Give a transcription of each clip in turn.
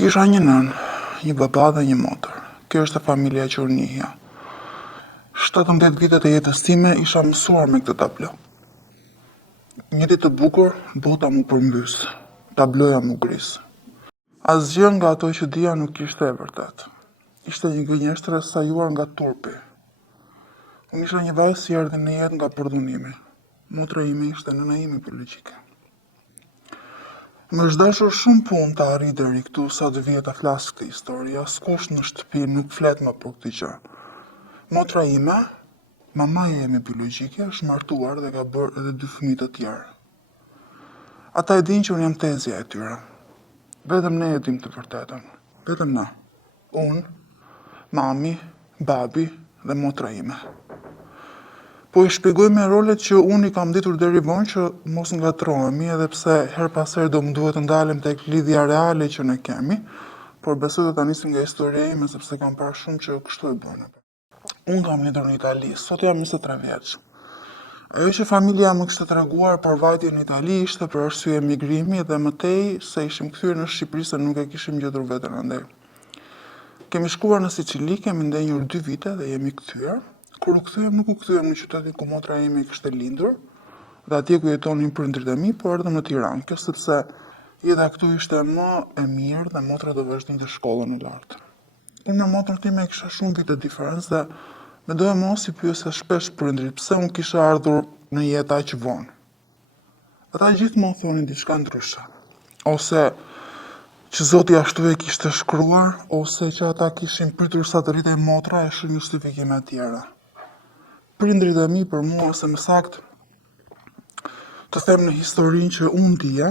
Kisha një nën, një baba dhe një motër. Kjo është familja që unë njihja. 17 vitet e jetës time isha mësuar me këtë tablo. Një ditë të bukur, bota mu përmbys, tabloja mu gris. Asgjë nga ato që dija nuk ishte e vërtet. Ishte një gënjeshtër e sajuar nga turpi. Unë isha një vajzë që erdhi në jetë nga përdhunimi. Motra ime ishte nëna ime biologjike. Më është dashur shumë punë të arrit deri këtu sa të vije ta flas këtë histori. Askush në shtëpi nuk flet më për këtë gjë. Motra ime, mamaja ime biologjike, është martuar dhe ka bërë edhe 2 fëmijë të tjerë. Ata e dinë që unë jam tezja e tyre. Vetëm ne e dim të vërtetën. Vetëm na. Unë, mami, babi dhe motra ime. Po i shpjegoj me rolet që unë i kam ditur deri vonë që mos ngatrohemi, edhe pse her pas here do më duhet të ndalem tek lidhja reale që ne kemi, por besoj do ta nisim nga historia ime sepse kam parë shumë që kështu e bën. Unë kam lindur në Itali, sot jam 23 vjeç. Ajo që familja më kishte treguar për vajtjen në Itali ishte për arsye migrimi dhe mëtej se ishim kthyer në Shqipëri se nuk e kishim gjetur veten andej. Kemi shkuar në Sicili, kemi ndenjur 2 vite dhe jemi kthyer. Kur u kthyem, nuk u kthyem në qytetin ku motra ime kishte lindur, dhe atje ku jetonin prindrit e mi, po erdhëm në Tiranë, kjo sepse jeta këtu ishte më e mirë dhe motra do vazhdonte shkollën e lartë. Unë me motrën time kisha shumë vite diferencë dhe mendoja mos i pyesja shpesh prindrit pse unë kisha ardhur në jetë aq vonë. Ata gjithmonë thonin diçka ndryshe, ose që Zoti ashtu e kishte shkruar, ose që ata kishin pritur sa të rritej motra e shumë justifikime tjera. Prindrit e mi për mua, ose më saktë të them në historinë që unë dija,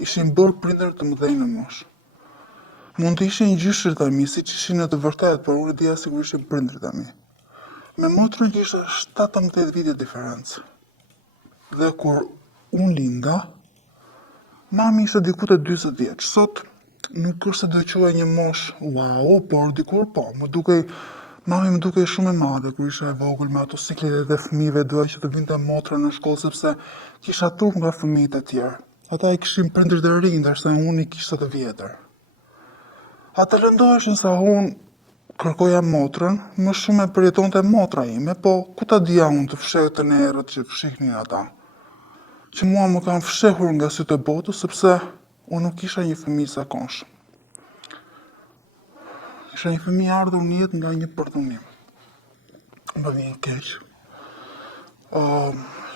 ishin bërë prindër të mëdhenj në moshë. Mund të ishin gjyshrit e mi, siç ishin në të vërtetë, por unë dija sikur ishin prindrit e mi. Me motrën kisha 17 vite diferencë. Dhe kur unë linda, mami ishte diku te 40 vjeç. Sot nuk është se do quaj një moshë wow, por dikur po, mami më dukej shumë e madhe kur isha e vogël me ato sikletet e fëmijëve, doja që të vinte motra në shkollë sepse kisha turp nga fëmijët e tjerë. Ata i kishin prindrit e rinj, ndërsa unë i kisha të vjetër. Ata lëndoheshin sa unë kërkoja motrën, më shumë e përjetonte motra ime, po ku ta dija unë të fshehten e errët që fshihnin ata. Që mua më kanë fshehur nga sytë e botës sepse unë nuk isha një fëmijë zakonshëm. Isha një fëmijë ardhur në jetë nga një përdhunim. Më vjen keq.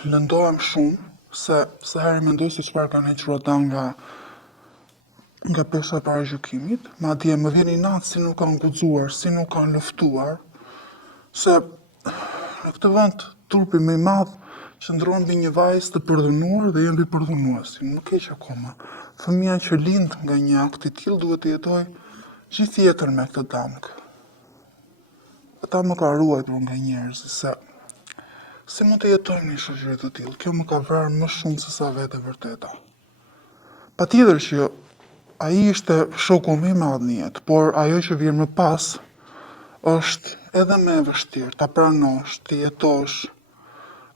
Lëndohem shumë se herë mendoj se çfarë kanë hequr ata nga pesha e paragjykimit, madje më vjen inat si nuk kanë guxuar, si nuk kanë luftuar, se në këtë vend turpi më i madh qëndron mbi një vajzë të përdhunuar dhe mbi përdhunuesin. Më keq akoma. Fëmia që lind nga një akt i tillë duhet të jetojë gjithë jetën me këtë dëmk. Ata më ka ruajtur nga njerëzit se si mund të jetojmë në një shoqëri të tillë. Kjo më ka vrarë më shumë se sa vetë e vërteta. Patjetër që ai ishte shoku më i madh në jetë, por ajo që vjen më pas është edhe më e vështirë, ta pranosh, të jetosh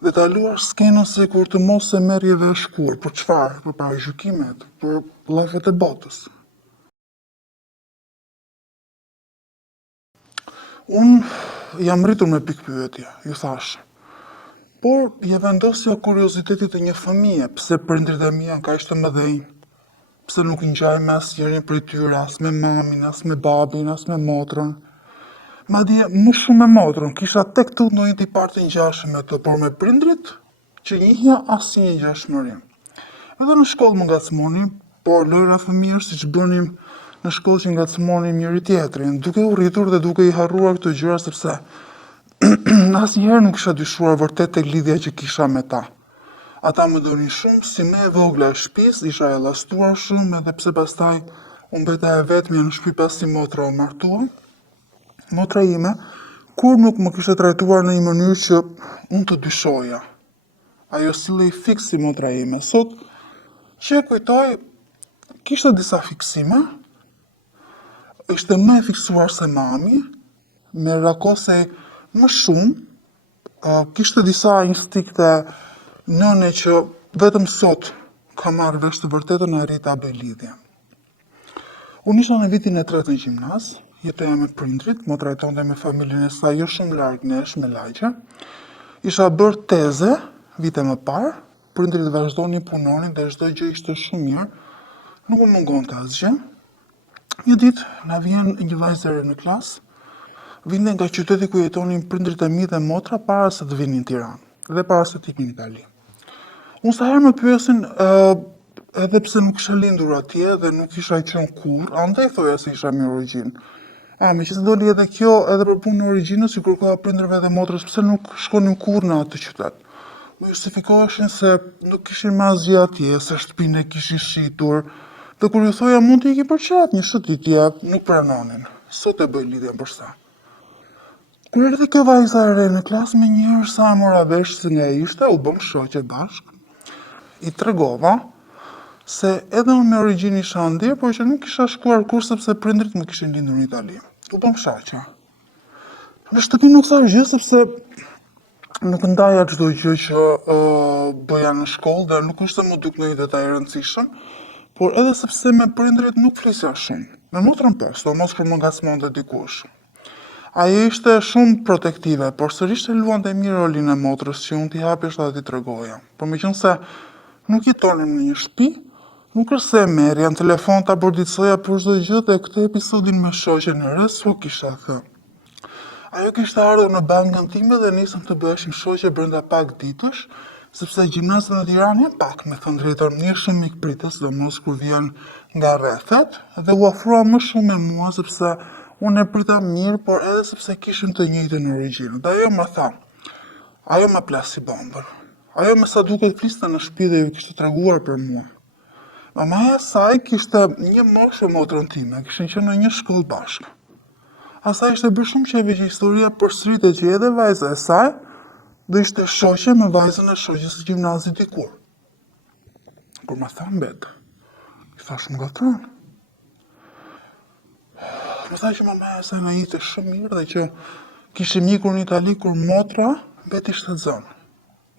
dhe ta luash skenën se kur të mos e merrje dhe e shkuar. Për çfarë? Për paragjykimet, për llafet e botës. Unë jam rritur me pikpyetje, ju thash. Por ja vendosja kuriozitetit të një fëmije, pse prindrit e mi janë kaq të mëdhenj, pse nuk ngjaj me asnjërin prej tyre, as me mamin, as me babin, as me motrën. Madje më shumë me motrën, kisha tek tu ndonjë tipar të ngjashëm me to, por me prindrit që njihja asnjë ngjashmëri. Edhe në shkollë më ngacmonim, por lojra fëmijësh siç bënim në shkollë që ngacmonim njëri tjetrin, duke u rritur dhe duke i harruar këto gjëra sepse asnjëherë nuk kisha dyshuar vërtet tek lidhja që kisha me ta. Ata më donin shumë, si më e vogla e shtëpisë, isha e llastuar shumë, edhe pse pastaj u mbeta e vetmja në shtëpi pasi motra u martua. Motra ime kur nuk më kishte trajtuar në një mënyrë që unë të dyshoja. Ajo sillej fiks si motra ime. Sot që e kujtoj, kishte disa fiksime, ishte më e fiksuar se mami, me rakosej më shumë, kishte disa instikte nëne që vetëm sot ka marrë vesh të vërtetën e rrita bëj lidhje. Unë isha në vitin e 3 në gjimnaz, jetoja me prindrit, motra jetonte me familjen e saj jo shumë larg nesh me lagje. Isha bërë teze vite më parë, prindrit vazhdonin punonin dhe çdo gjë ishte shumë mirë, nuk më mungonte asgjë. Një ditë na vjen një vajzë e re në klasë, vinte nga qyteti ku jetonin prindrit e mi dhe motra para se të vinin në Tiranë dhe para se të ikin në Itali. Unë sa herë më pyesin edhe pse nuk isha lindur atje dhe nuk isha qenë kurrë, andaj thoja se isha me origjinë. Me që se doli edhe kjo, edhe për punë në origjinës, i kërkoja prindërve dhe motrës pse nuk shkonin kurrë në atë qytet. Më justifikoheshin se nuk kishin me asgjë atje, se shtëpinë e kishin shitur, dhe kur ju thoja mund t'i iki përqat një shëtitje, nuk pranonin. Sot e bëj lidhjen për sa. Kur erdhi kjo vajza e re në klasë, me njëherë sa e mora vesh se nga ishte, u bëm shoqe bashk. I tregova se edhe unë me origjinë isha ndër, por që nuk kisha shkuar kurrë sepse prindrit më kishin lindur në Itali. U bëm shoqe. Në shtëpi nuk thash gjë sepse nuk ndaja çdo gjë që bëja në shkollë dhe nuk është se më duk ndonjë detaj i rëndësishëm, por edhe sepse me prindrit nuk flisja shumë. Me motrën po, sidomos kur më ngacmonte dikush. Ajo ishte shumë protektive, por sërish e luante mirë rolin e motrës që unë t'i hapesha dhe t'i tregoja. Por meqense nuk jetonim në një shtëpi, nuk është se e merrja në telefon ta borditsoja për çdo gjë dhe këtë episodin me shoqen e re s'u kisha thënë. Ajo kishte ardhur në bankën time dhe nisëm të bëheshim shoqe brenda pak ditësh, sepse gjimnazet në Tiranë janë pak, me thënë drejtën, një shumë mikpritës, sidomos kur vjen nga rrethet, dhe u ofrua më shumë me mua sepse unë e prita mirë, por edhe sepse kishim të njëjtën origjinë. Dhe ajo më tha, ajo më plasi bombën. Ajo me sa duket fliste në shtëpi dhe ju kishte treguar për mua. Mamaja saj kishte një moshë motrën time, kishin qenë në një shkollë bashkë. Asaj ishte bërë shumë qeve që historia përsëritet që edhe vajza e saj dhe ishte shoqe me vajzën e shoqes së gjimnazit dikur. Kur më tha mbet, i thash më gatron. Më tha që mamaja e saj na njihte shumë mirë dhe që kishim ikur në Itali kur motra mbeti shtetëzon.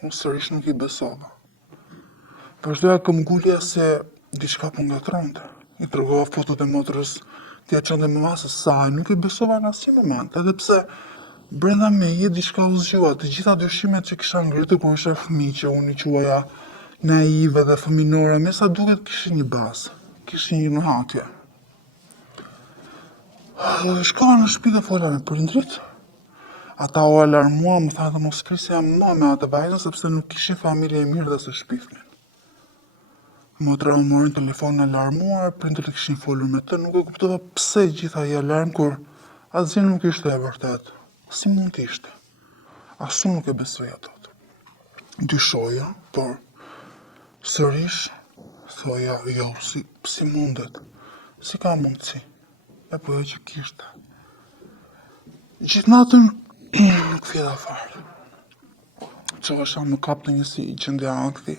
Unë sërish nuk i besova. Vazhdoja këmbgulja se diçka po ngatronte. I tregova fotot e motrës, t'ia çonte me masë saj, nuk i besova në asnjë moment, edhe pse brenda meje diçka u zgjua. Të gjitha dyshimet që kisha ngritur kur isha fëmijë, që unë i quaja naive dhe fëminore, me sa duket kishin një bazë, kishin një nuhatje. Shkova në shtëpi dhe fola me prindrit. Ata u alarmua, më tha dhe mos krisja më me atë vajzën sepse nuk kishin familje e mirë dhe se shpifnin. Motra më morin telefon në alarmuar, prindrit kishin folur me të, nuk e kuptova pse gjitha i alarm kur asgjë nuk ishte e vërtet. Si mund të ishte? Asu nuk e besoj atot. Dyshoja, por sërish thoja jo, si mundet? Si ka mundësi? E po jo që kishte. Gjithë natën nuk fjeda fare. Çohesha më kapte një si gjendja ankthi.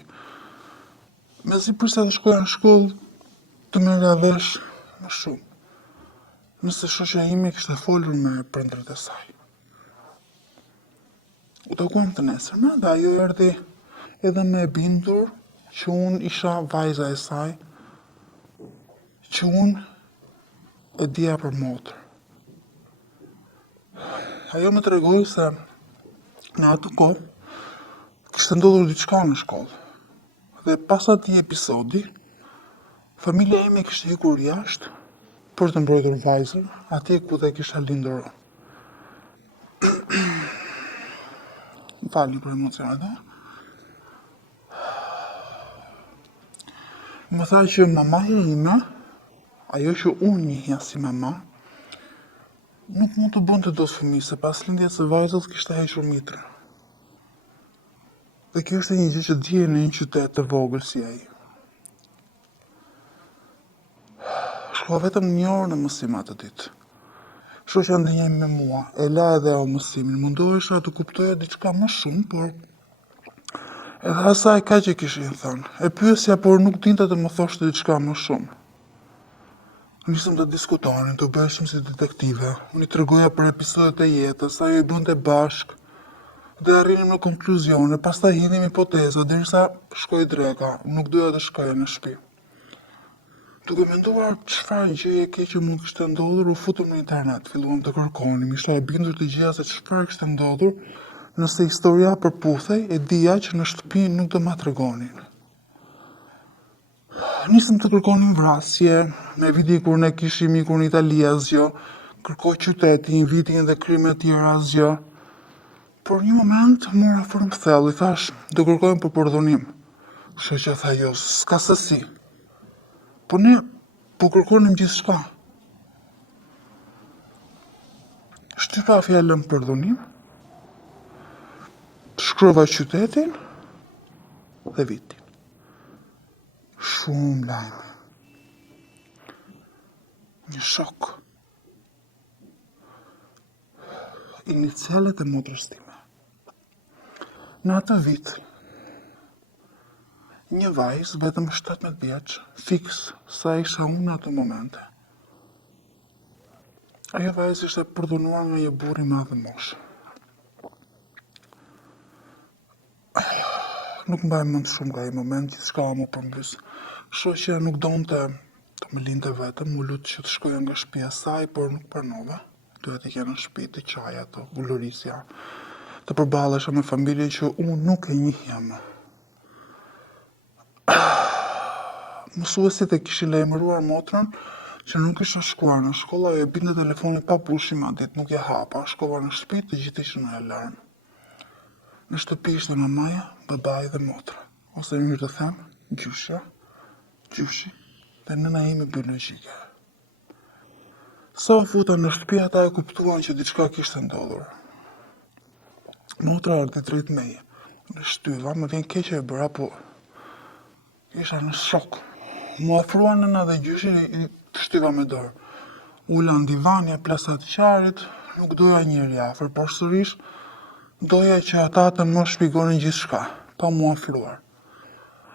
Mezi përsa të shkoja në shkollë, të merrja vesh më shumë. Nëse shoqja ime kishte folur me prindërit e saj. U takuam të nesërme dhe ajo erdhi edhe me e bindur që unë isha vajza e saj, që unë e dija për motër. Ajo më tregoi se në atë kohë kishte ndodhur diçka në shkollë. Dhe pas atij episodi, familja ime kishte ikur jashtë për të mbrojtur vajzën, atje ku dhe kisha lindur unë. Falni për emocionet. Më tha që mamaja ime, ajo që unë njihja si mama, nuk mund të bënte dot fëmijë, se pas lindjes së vajzës kishte hequr mitrën. Dhe kjo është një gjë që dije në një qytet të vogël si ai. Shkova vetëm një orë në mësim atë ditë. Shoqja ndjenjej me mua, e la edhe ajo mësimin, mundohesha të kuptoja diçka më shumë, por edhe asaj kaq që kishin thënë. E pyesja, por nuk dinte të më thoshte diçka më shumë. Nisëm të diskutonin, të bëheshim si detektive. Unë i tregoja për episodet e jetës, ajo i bënte bashkë, dhe arrinim në konkluzione, pastaj hidhim hipoteza derisa shkoi dreka, nuk doja të shkoja në shtëpi. Duke menduar çfarë gjëje e keqe mund kishte ndodhur, u futëm në internet, filluam të kërkonim, isha e bindur të gjëja se çfarë kishte ndodhur, nëse historia përputhej, e dija që në shtëpi nuk do ma tregonin. Nisëm të kërkonim vrasje, me viti kur ne kishim ikur në Itali asgjë, kërkoj qytetin, vitin dhe krime të tjera asgjë. Por një moment mora frym thellë, i thash, do kërkojmë për përdhunim. Shoqja tha jo, s'ka se si. Po ne po kërkonim gjithçka. Shtypa fjalën përdhunim, shkrova qytetin dhe vitin. Shumë lajme. Një shok. Inicialet e motrës time. Në atë vit, një vajzë vetëm 17 vjeç, fiks sa isha unë në atë momente. Ajo vajzë ishte përdhunuar nga një burr i madh moshë. Nuk mbaj mend shumë nga ai moment, gjithçka më përmbys. Shoqja nuk donte të më linte vetëm, u lut që të shkoja nga shtëpia e saj, por nuk pranova. Duhet të kenë në shtëpi të qaja, të bulurisja, të përballesha me familje që unë nuk e njihja më. Mësuesit e kishin lajmëruar motrën që nuk isha shkuar në shkolla, e binte telefoni pa pushim atë ditë, nuk e hapa, shkova në shtëpi, të gjithë ishin në alarm. Në shtëpi ishte mamaja, babai dhe motra, ose mirë të them, gjyshja, gjyshi dhe nëna ime biologjike. Sa u futa në shtëpi, ata e kuptuan që diçka kishte ndodhur. Motra ardhi drejt meje. Në shtyva, më vjen keq e bëra, po isha në shok. Mu afruan nëna dhe gjyshi, i shtyva me dorë. Ula në divan, ja plasa të qarit, nuk doja njeri afër, por sërish doja që ata të më shpjegonin gjithçka, pa mu afruar.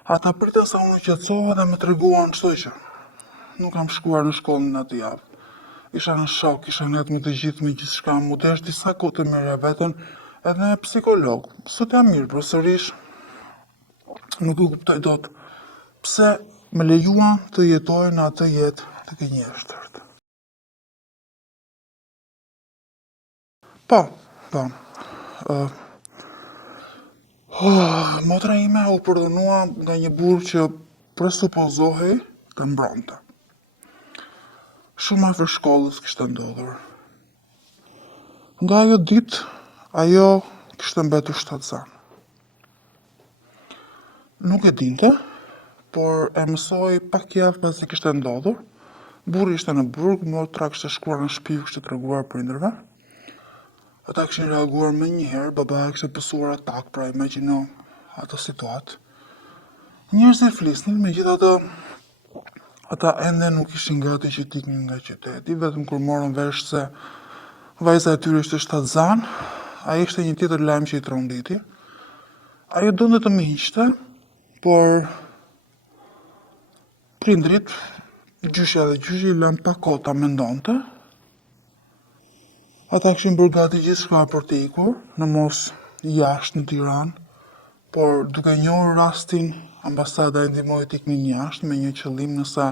Ata pritën sa unë qetësova dhe më treguan çdo gjë. Nuk kam shkuar në shkollën në atë javë. Isha në shok, isha net me të gjithë, me gjithçka, mu desh disa kohë të merrja veten edhe psikolog. Sot jam mirë, por sërish nuk e kuptoj dot pse më lejuan të jetoj në atë jetë të gënjeshtërt. Po. Motra ime u përdhunua nga një burr që presupozohej të mbronte. Shumë afër shkollës kishte ndodhur. Nga ajo ditë, ajo kishte mbetur shtatzan. Nuk e dinte, por e mësoi pak javë pasi kishte ndodhur. Burri ishte në burg, motra kishte shkuar në shtëpi, kishte treguar prindërve. Ata kishin reaguar më njëherë, baba kishte pësuar atak, pra imagjino atë situatë. Njerëzit flisnin, megjithatë ata ende nuk ishin gati që t'iknin nga qyteti, vetëm kur morën vesh se vajza e tyre ishte shtatzan, ai ishte një tjetër lajm që i tronditi. Ajo donte të miqte, por prindrit, gjyshja dhe gjyshi i lën pa kohë ta mendonte. Ata kishin bërë gati gjithçka për të ikur, në mos jashtë në Tiranë, por duke njohur rastin, ambasada e ndihmoi të iknin jashtë me një qëllim, nëse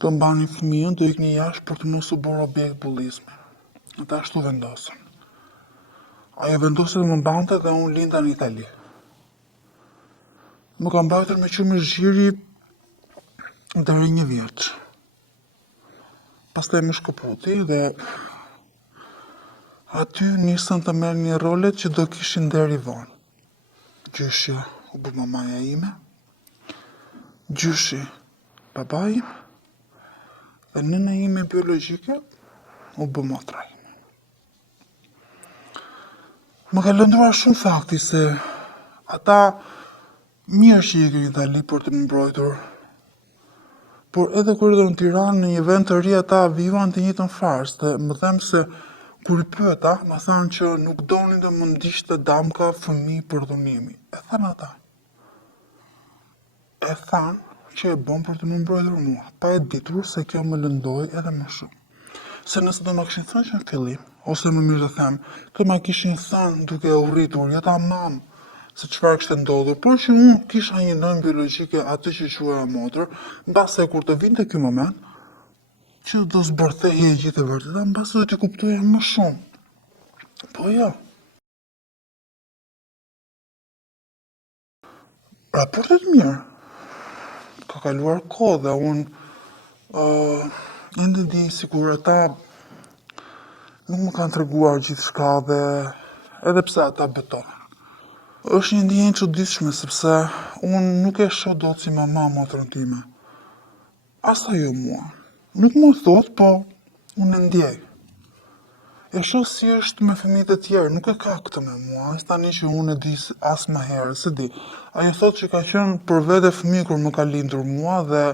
të mbanin fëmijën, do iknin jashtë për të mos u bërë objekt bullizmi. Ata ashtu vendosën. Ajo vendosi të më mbante dhe unë linda në Itali. Më kam mbajtur me qumë zhiri deri 1 vjeç. Pastaj më shkëputi dhe aty nisën të merr një rolet që do kishin deri vonë. Gjyshja u bë mamaja ime, gjyshi babai im, dhe nëna ime biologjike u bë motra ime. Më ka lënduar shumë fakti se ata mirë që ikën në Itali për të më mbrojtur, por edhe kur erdhën në Tiranë, në një vend të ri, ata vijuan të njëjtën farsë dhe më them se kur i pyeta, më thanë që nuk donin të më ndiqte damka fëmijë përdhunimi. E thanë ata. E thanë që e bën për të më mbrojtur mua, pa e ditur se kjo më lëndoi edhe më shumë. Se nëse do ma kishin thënë që në fillim, ose më mirë të them, të ma kishin thënë duke u rritur, ja ta mam, se çfarë kishte ndodhur, por që unë kisha një nënë biologjike atë që quaja motër, mbase kur të vinte ky moment, që do zbërthehej e gjithë e vërteta, mbase do t'i kuptoja më shumë. Po jo. Raportet mirë. Ka kaluar kohë dhe unë ende di sikur ata nuk më kanë treguar gjithçka dhe edhe pse ata betohen. Është një ndjenjë e çuditshme sepse unë nuk e shoh dot si mama motrën time. As ajo mua. Nuk më thot, po unë e ndjej. E shoh si është me fëmijët e tjerë, nuk e ka këtë me mua, as tani që unë e di as më herë, se di. Ajo thot që ka qenë për vete fëmijë kur më ka lindur mua dhe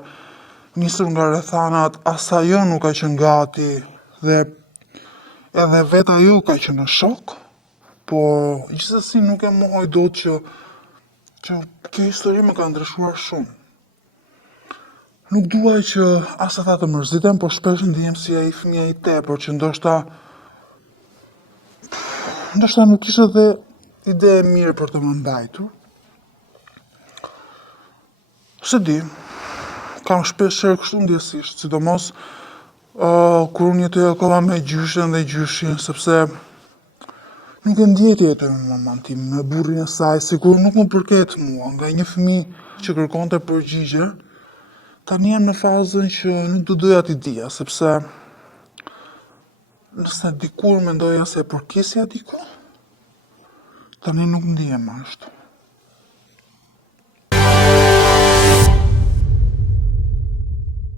nisur nga rrethanat, as ajo nuk ka qenë gati dhe edhe vetë ajo ka qenë në shok, po gjithsesi nuk e mohoj dot që kjo histori më ka ndryshuar shumë. Nuk duaj që as ata të mërzitem, por shpesh ndihem si ai fëmia i tepër që ndoshta nuk kishte dhe ide e mirë për të më mbajtur. Se di, kam shpesh herë kështu ndjesisht, sidomos kur unë jetoj akoma me gjyshen dhe gjyshin, sepse nuk e ndjej të jetoj me maman tim, me burrin e saj, sikur nuk më përket mua, nga një fëmijë që kërkonte përgjigje, tani jam në fazën që nuk do doja t'i dija, sepse nëse dikur mendoja se e përkesja diku, tani nuk ndihem ashtu.